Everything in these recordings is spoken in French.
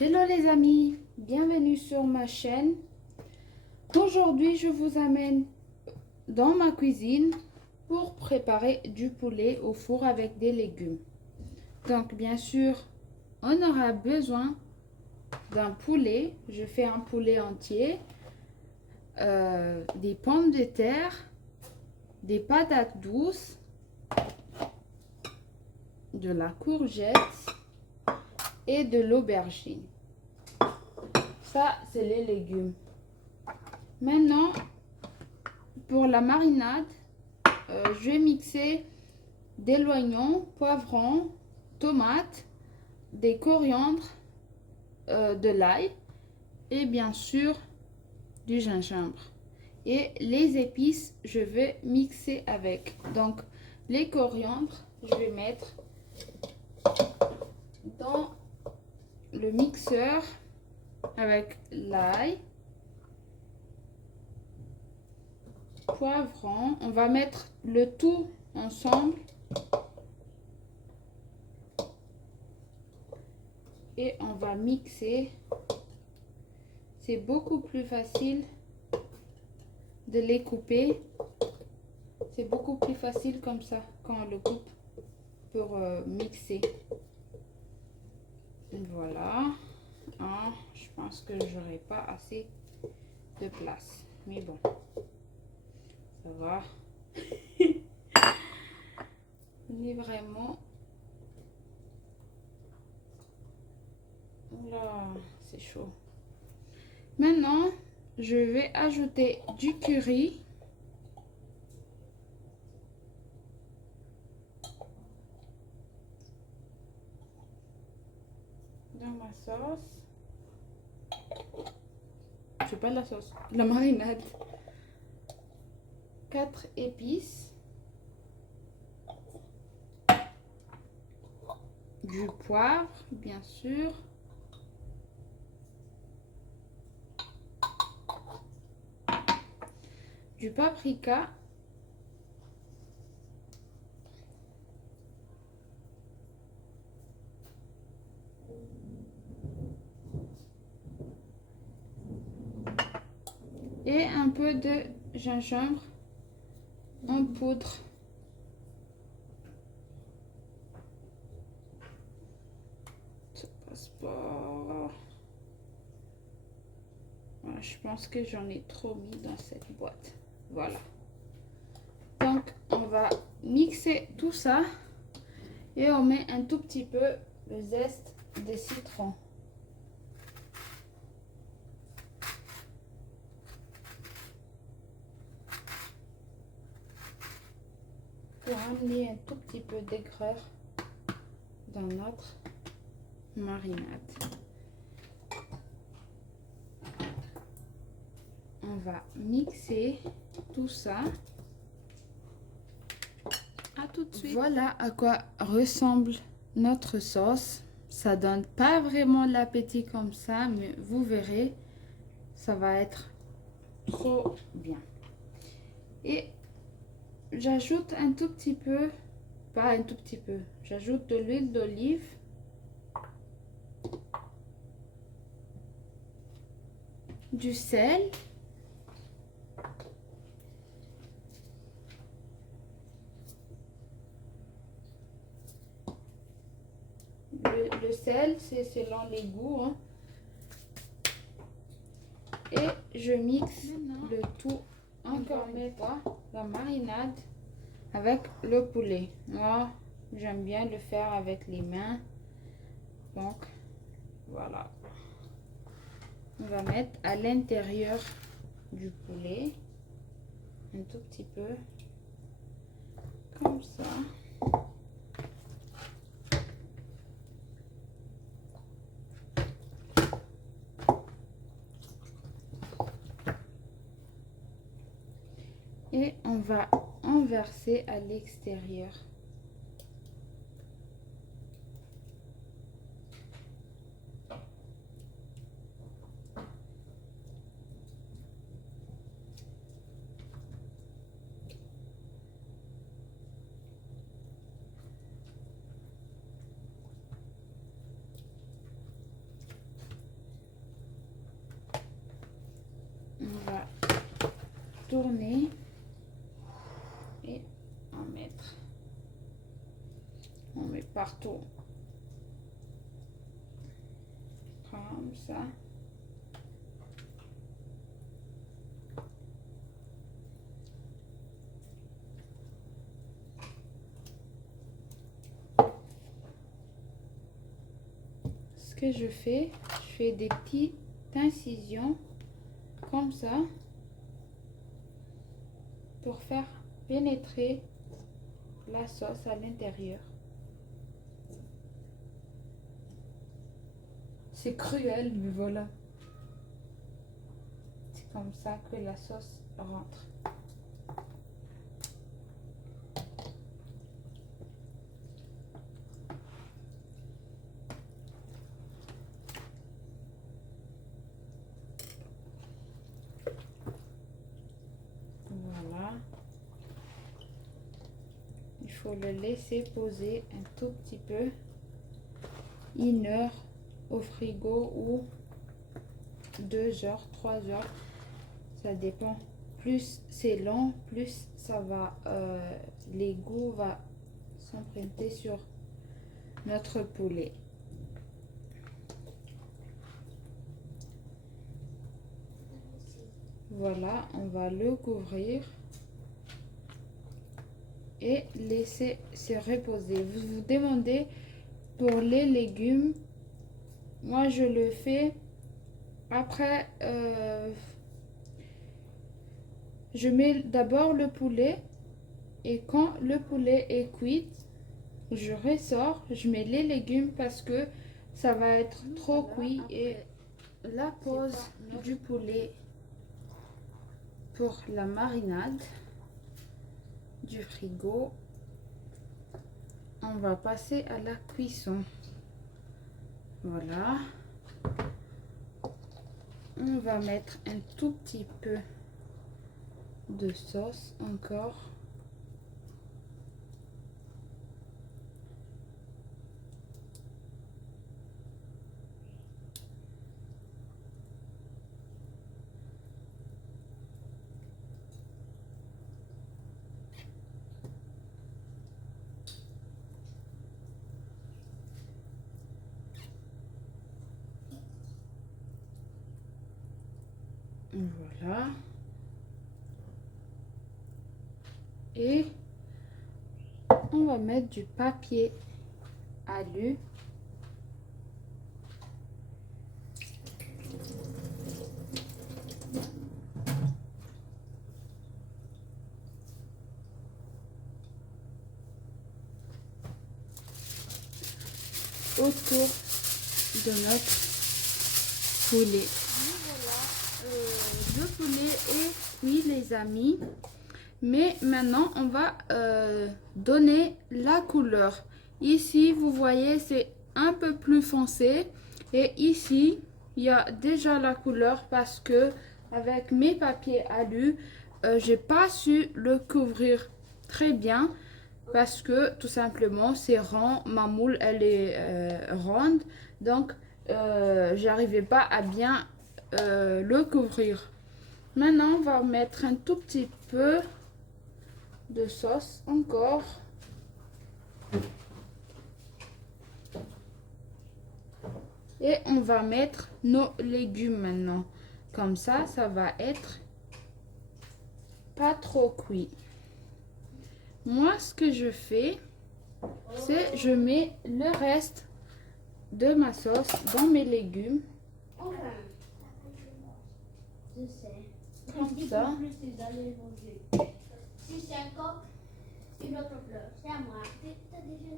Hello les amis, bienvenue sur ma chaîne. Aujourd'hui, je vous amène dans ma cuisine pour préparer du poulet au four avec des légumes. Donc bien sûr, on aura besoin d'un poulet. Je fais un poulet entier, des pommes de terre, des patates douces, de la courgette et de l'aubergine. Ça, c'est les légumes. Maintenant, pour la marinade, je vais mixer des oignons, poivrons, tomates, des coriandres, de l'ail et bien sûr du gingembre. Et les épices, je vais mixer avec. Donc, les coriandres, je vais mettre dans le mixeur avec l'ail, poivron. On va mettre le tout ensemble et on va mixer. C'est beaucoup plus facile de les couper. C'est beaucoup plus facile comme ça quand on le coupe pour mixer. Voilà. Ah, je pense que j'aurai pas assez de place. Mais bon, ça va. On est vraiment... Oula, c'est chaud. Maintenant, je vais ajouter du curry. Dans ma sauce. C'est pas la sauce, la marinade. 4 épices. Du poivre, bien sûr. Du paprika. Et un peu de gingembre en poudre. Ça passe pas. Voilà, je pense que j'en ai trop mis dans cette boîte. Voilà. Donc, on va mixer tout ça et on met un tout petit peu le zeste de citron. Pour amener un tout petit peu d'aigreur dans notre marinade. On va mixer tout ça. À tout de suite. Voilà à quoi ressemble notre sauce. Ça donne pas vraiment l'appétit comme ça, mais vous verrez, ça va être trop bien. Et j'ajoute un tout petit peu, pas un tout petit peu, j'ajoute de l'huile d'olive. Du sel. Le sel, c'est selon les goûts. Hein. Et je mixe le tout encore une fois, la marinade avec le poulet. Moi, j'aime bien le faire avec les mains. Donc, voilà. On va mettre à l'intérieur du poulet un tout petit peu comme ça. Et on va en verser à l'extérieur. tourner et en mettre. On met partout. Comme ça. Ce que je fais des petites incisions comme ça pour faire pénétrer la sauce à l'intérieur. C'est cruel, mais voilà. C'est comme ça que la sauce rentre. Voilà. Il faut le laisser poser un tout petit peu. 1 heure au frigo ou 2 heures, 3 heures. Ça dépend. Plus c'est long, plus ça va, les goûts va s'emprunter sur notre poulet. Voilà, on va le couvrir et laisser se reposer. Vous vous demandez pour les légumes, moi je le fais après, je mets d'abord le poulet et quand le poulet est cuit, je ressors, je mets les légumes parce que ça va être trop cuit. Et la pause du poulet pour la marinade du frigo, on va passer à la cuisson. Voilà, on va mettre un tout petit peu de sauce encore. Voilà. Et on va mettre du papier alu. Autour de notre poulet. Voilà, le poulet est cuit, les amis. Mais maintenant, on va donner la couleur. Ici, vous voyez, c'est un peu plus foncé. Et ici, il y a déjà la couleur parce que avec mes papiers alu, j'ai pas su le couvrir très bien. Parce que tout simplement, c'est rond. Ma moule, elle est ronde. Donc, j'arrivais pas à bien le couvrir. Maintenant, on va mettre un tout petit peu de sauce encore. Et on va mettre nos légumes maintenant. Comme ça, ça va être pas trop cuit. Moi, ce que je fais, c'est je mets le reste de ma sauce dans mes légumes. Je sais. Comme ça. Si c'est un coq, une autre fleur. C'est à moi. T'as déjà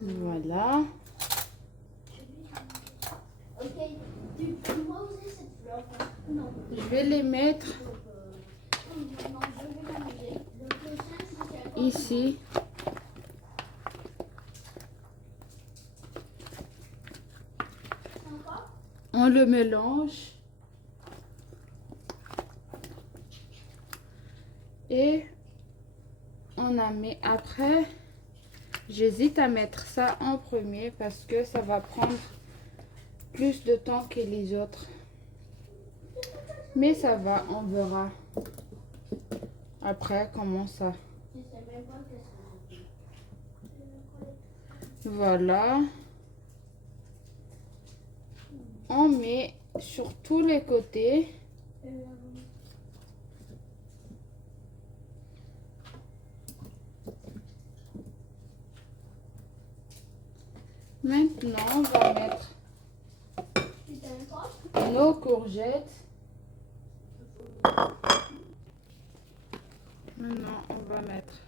Voilà. Ok. Tu peux moi aussi cette fleur? Non. Je vais les mettre Non, je vais la manger. Le prochain, si c'est un coq. ici. C'est un coq? On le mélange. Et on a mis après. J'hésite à mettre ça en premier parce que ça va prendre plus de temps que les autres. Mais ça va, on verra après comment ça. Je sais même pas que ça. Voilà. On met sur tous les côtés. Maintenant, on va mettre nos courgettes. Maintenant, on va mettre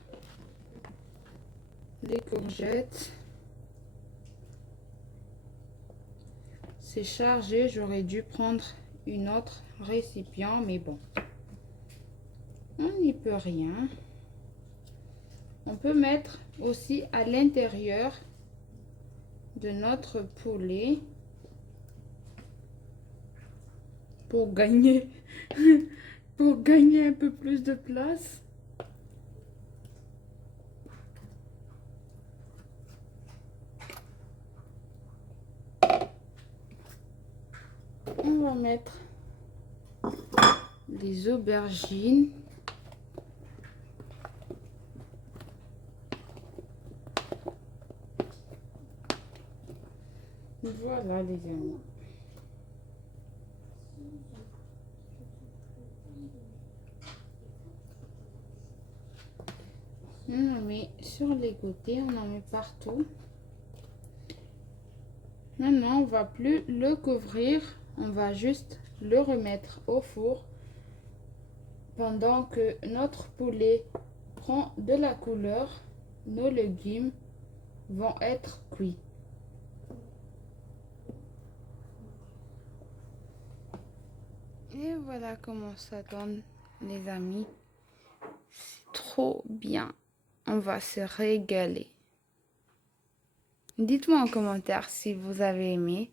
les courgettes. C'est chargé, j'aurais dû prendre une autre récipient, mais bon, on n'y peut rien. On peut mettre aussi à l'intérieur de notre poulet pour gagner pour gagner un peu plus de place. On va mettre les aubergines. Voilà les amis. On en met sur les côtés, on en met partout. Maintenant, on va plus le couvrir, on va juste le remettre au four pendant que notre poulet prend de la couleur. Nos légumes vont être cuits. Et voilà comment ça donne, les amis. C'est trop bien. On va se régaler. Dites-moi en commentaire si vous avez aimé.